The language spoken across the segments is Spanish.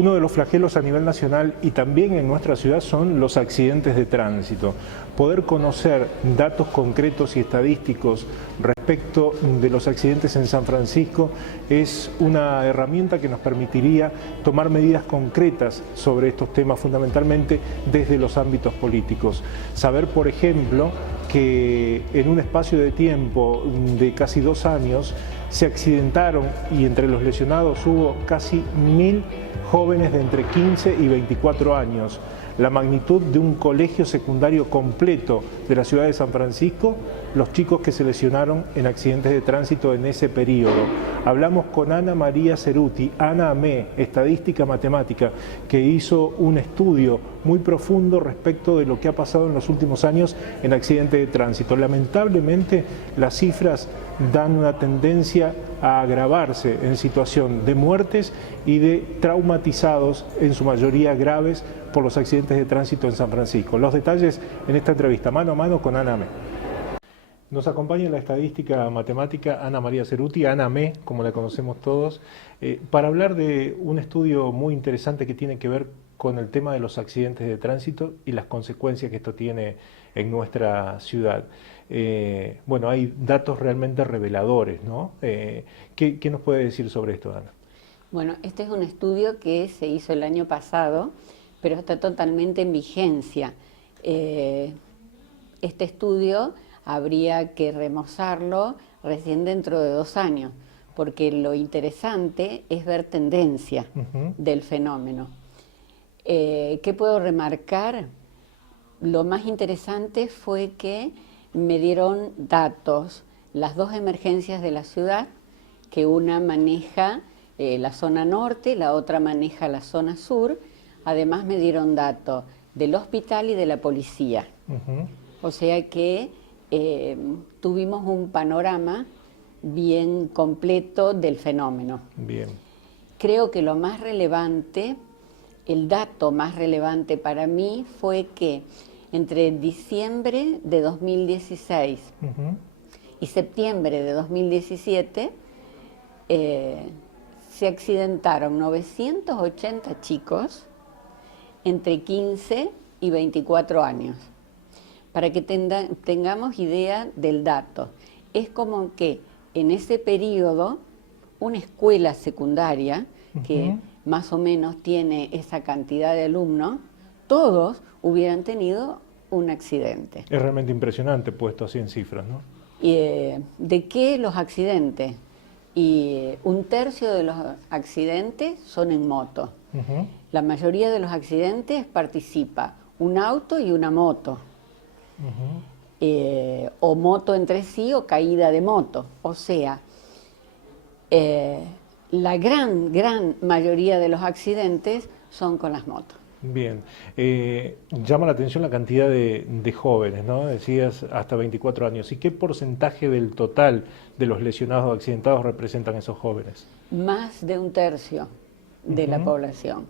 Uno de los flagelos a nivel nacional y también en nuestra ciudad son los accidentes de tránsito. Poder conocer datos concretos y estadísticos respecto de los accidentes en San Francisco es una herramienta que nos permitiría tomar medidas concretas sobre estos temas, fundamentalmente desde los ámbitos políticos. Saber, por ejemplo, que en un espacio de tiempo de casi 2 años se accidentaron y entre los lesionados hubo casi 1000 jóvenes de entre 15 y 24 años. La magnitud de un colegio secundario completo de la ciudad de San Francisco, los chicos que se lesionaron en accidentes de tránsito en ese periodo. Hablamos con Ana María Ceruti, Ana Amé, estadística matemática, que hizo un estudio muy profundo respecto de lo que ha pasado en los últimos años en accidentes de tránsito. Lamentablemente, las cifras dan una tendencia a agravarse en situación de muertes y de traumatizados, en su mayoría graves, por los accidentes de tránsito en San Francisco. Los detalles en esta entrevista mano a mano con Ana Amé. Nos acompaña en la estadística matemática Ana María Ceruti, Ana Amé, como la conocemos todos, para hablar de un estudio muy interesante que tiene que ver con el tema de los accidentes de tránsito y las consecuencias que esto tiene en nuestra ciudad. Bueno, hay datos realmente reveladores, ¿no? ¿Qué nos puede decir sobre esto, Ana? Bueno, este es un estudio que se hizo el año pasado, pero está totalmente en vigencia. Este estudio habría que remozarlo recién dentro de 2 años, porque lo interesante es ver tendencia del fenómeno. ¿Qué puedo remarcar? Lo más interesante fue que me dieron datos, las 2 emergencias de la ciudad, que una maneja la zona norte, la otra maneja la zona sur. Además me dieron datos del hospital y de la policía. O sea que tuvimos un panorama bien completo del fenómeno. Bien. Creo que lo más relevante, el dato más relevante para mí fue que entre diciembre de 2016 y septiembre de 2017 se accidentaron 980 chicos entre 15 y 24 años. Para que tengamos idea del dato, es como que en ese periodo una escuela secundaria que más o menos tiene esa cantidad de alumnos, todos hubieran tenido un accidente. Es realmente impresionante puesto así en cifras, ¿no? ¿De qué los accidentes? Y 1/3 de los accidentes son en moto. La mayoría de los accidentes participa un auto y una moto. O moto entre sí o caída de moto. O sea, la gran mayoría de los accidentes son con las motos. Bien, llama la atención la cantidad de jóvenes, ¿no? Decías hasta 24 años. ¿Y qué porcentaje del total de los lesionados o accidentados representan esos jóvenes? Más de 1/3 de la población.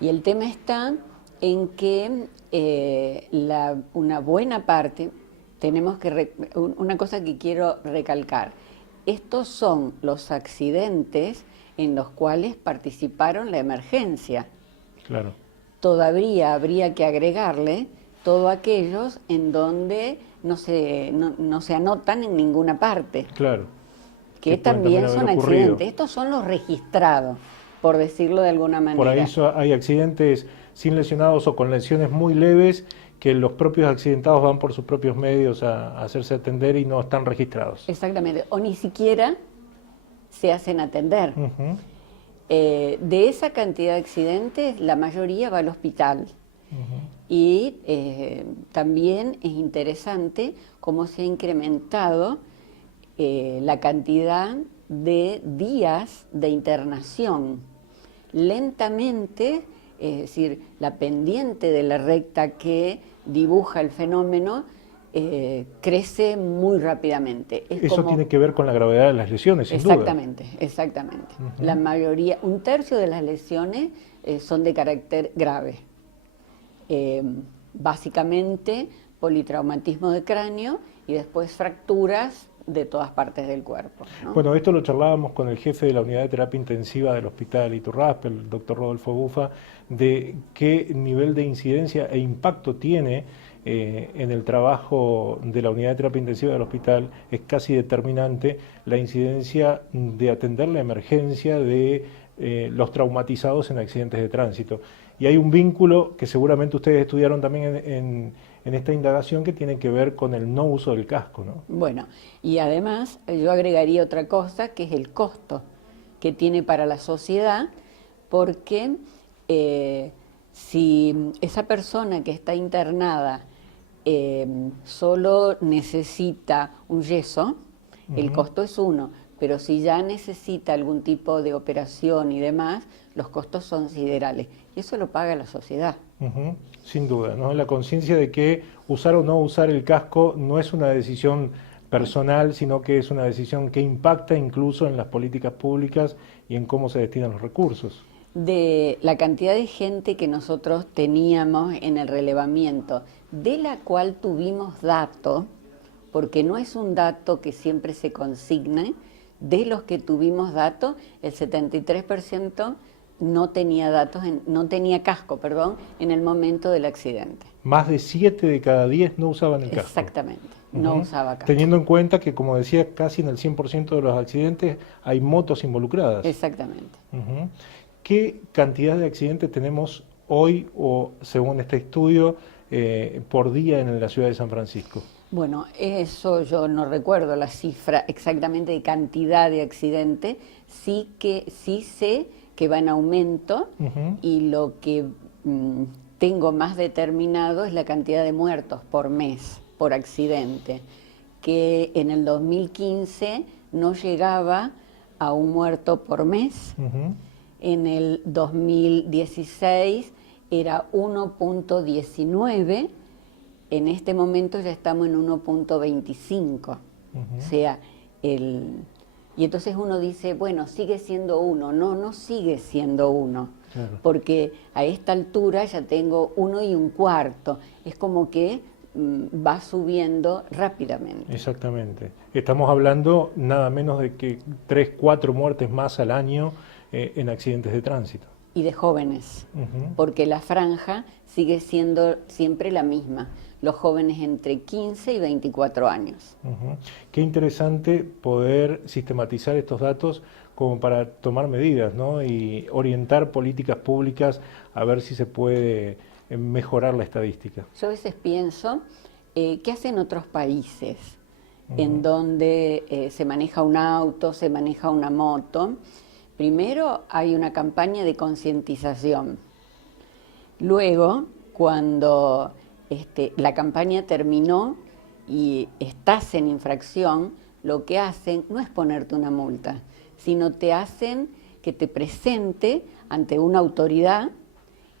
Y el tema está en que una buena parte, tenemos que, una cosa que quiero recalcar, estos son los accidentes en los cuales participaron la emergencia. Claro. Todavía habría que agregarle todos aquellos en donde no se anotan en ninguna parte. Claro. Que también son accidentes. Estos son los registrados, por decirlo de alguna manera. Por ahí hay accidentes sin lesionados o con lesiones muy leves que los propios accidentados van por sus propios medios a hacerse atender y no están registrados. Exactamente. O ni siquiera se hacen atender. De esa cantidad de accidentes, la mayoría va al hospital. Y también es interesante cómo se ha incrementado la cantidad de días de internación. Lentamente, es decir, la pendiente de la recta que dibuja el fenómeno crece muy rápidamente. Eso tiene que ver con la gravedad de las lesiones, sin duda. Exactamente. La mayoría, 1/3 de las lesiones son de carácter grave. Básicamente politraumatismo de cráneo y después fracturas de todas partes del cuerpo, ¿no? Bueno, esto lo charlábamos con el jefe de la unidad de terapia intensiva del Hospital Iturraspe, el doctor Rodolfo Bufa, de qué nivel de incidencia e impacto tiene en el trabajo de la unidad de terapia intensiva del hospital. Es casi determinante la incidencia de atender la emergencia de los traumatizados en accidentes de tránsito. Y hay un vínculo que seguramente ustedes estudiaron también en esta indagación, que tiene que ver con el no uso del casco, ¿no? Bueno, y además yo agregaría otra cosa, que es el costo que tiene para la sociedad, porque si esa persona que está internada solo necesita un yeso, el costo es uno, pero si ya necesita algún tipo de operación y demás, los costos son siderales, y eso lo paga la sociedad. Sin duda, ¿no? La conciencia de que usar o no usar el casco no es una decisión personal, sino que es una decisión que impacta incluso en las políticas públicas y en cómo se destinan los recursos. De la cantidad de gente que nosotros teníamos en el relevamiento, de la cual tuvimos dato, porque no es un dato que siempre se consigne, de los que tuvimos datos, el 73% no tenía datos, no tenía casco, perdón, en el momento del accidente. Más de 7 de cada 10 no usaban el casco. Exactamente, no usaba casco. Teniendo en cuenta que, como decía, casi en el 100% de los accidentes hay motos involucradas. Exactamente. ¿Qué cantidad de accidentes tenemos hoy, o según este estudio, por día en la ciudad de San Francisco? Bueno, eso yo no recuerdo la cifra exactamente de cantidad de accidentes, sí sé que va en aumento, y lo que tengo más determinado es la cantidad de muertos por mes, por accidente, que en el 2015 no llegaba a un muerto por mes, en el 2016 era 1.19, en este momento ya estamos en 1.25, o sea, y entonces uno dice, bueno, sigue siendo uno. No sigue siendo uno, claro, porque a esta altura ya tengo 1 1/4, es como que va subiendo rápidamente. Exactamente. Estamos hablando nada menos de que 3, 4 muertes más al año en accidentes de tránsito. Y de jóvenes, porque la franja sigue siendo siempre la misma, los jóvenes entre 15 y 24 años. Qué interesante poder sistematizar estos datos como para tomar medidas, ¿no? Y orientar políticas públicas a ver si se puede mejorar la estadística. Yo a veces pienso, ¿qué hacen otros países en donde se maneja un auto, se maneja una moto? Primero hay una campaña de concientización. Luego, cuando la campaña terminó y estás en infracción, lo que hacen no es ponerte una multa, sino te hacen que te presente ante una autoridad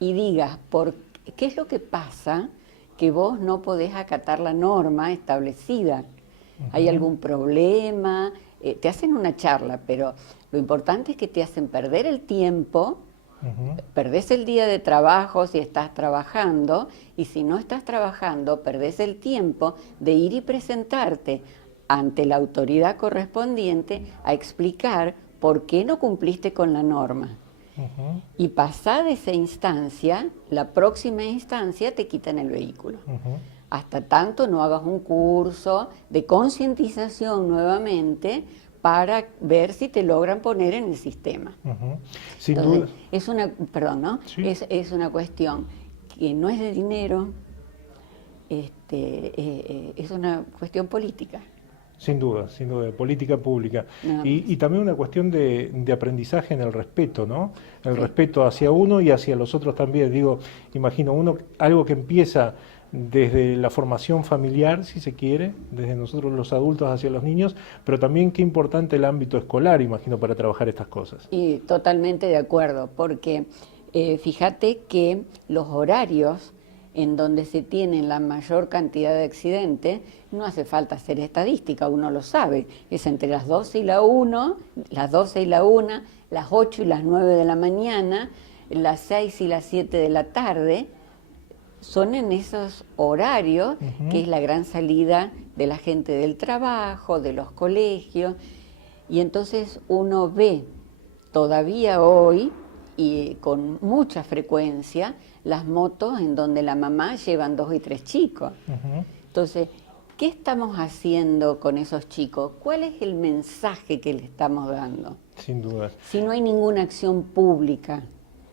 y digas qué es lo que pasa que vos no podés acatar la norma establecida. ¿Hay algún problema? Te hacen una charla, pero lo importante es que te hacen perder el tiempo, perdés el día de trabajo si estás trabajando, y si no estás trabajando, perdés el tiempo de ir y presentarte ante la autoridad correspondiente a explicar por qué no cumpliste con la norma. Y pasada esa instancia, la próxima instancia te quitan el vehículo. Hasta tanto no hagas un curso de concientización nuevamente para ver si te logran poner en el sistema. Sin Entonces, duda. es una, perdón, ¿no? Sí. Es una cuestión que no es de dinero, es una cuestión política. Sin duda, de política pública. Y también una cuestión de aprendizaje en el respeto, ¿no? El respeto hacia uno y hacia los otros también. Digo, imagino algo que empieza desde la formación familiar, si se quiere, desde nosotros los adultos hacia los niños, pero también qué importante el ámbito escolar, imagino, para trabajar estas cosas. Y totalmente de acuerdo, porque fíjate que los horarios en donde se tienen la mayor cantidad de accidentes, no hace falta hacer estadística, uno lo sabe, es entre las 12 y la 1, las 12 y la 1, las 8 y las 9 de la mañana, las 6 y las 7 de la tarde, son en esos horarios, que es la gran salida de la gente del trabajo, de los colegios, y entonces uno ve todavía hoy, y con mucha frecuencia, las motos en donde la mamá llevan 2 y 3 chicos. Entonces, ¿qué estamos haciendo con esos chicos? ¿Cuál es el mensaje que le estamos dando? Sin duda. Si no hay ninguna acción pública.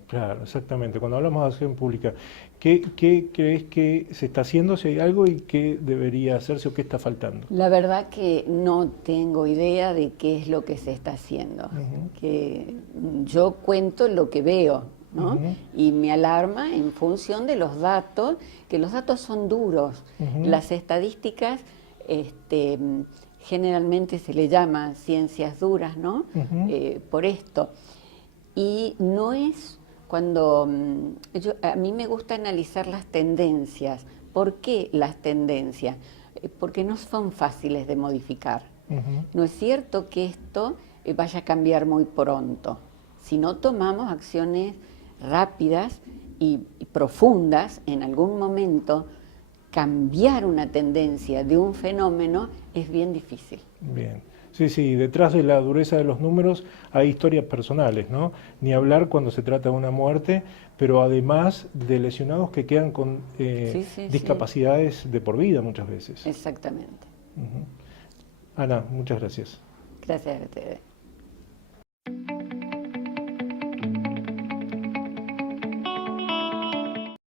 Claro, exactamente. Cuando hablamos de acción pública, ¿qué crees que se está haciendo, si hay algo, y qué debería hacerse o qué está faltando? La verdad que no tengo idea de qué es lo que se está haciendo. Que yo cuento lo que veo, ¿no? Y me alarma en función de los datos, que los datos son duros. Las estadísticas, generalmente se le llama ciencias duras, ¿no? Por esto. Y no es cuando... a mí me gusta analizar las tendencias. ¿Por qué las tendencias? Porque no son fáciles de modificar. No es cierto que esto vaya a cambiar muy pronto. Si no tomamos acciones rápidas y profundas, en algún momento, cambiar una tendencia de un fenómeno es bien difícil. Bien. Sí, sí, detrás de la dureza de los números hay historias personales, ¿no? Ni hablar cuando se trata de una muerte, pero además de lesionados que quedan con discapacidades de por vida muchas veces. Exactamente. Ana, muchas gracias. Gracias a ustedes.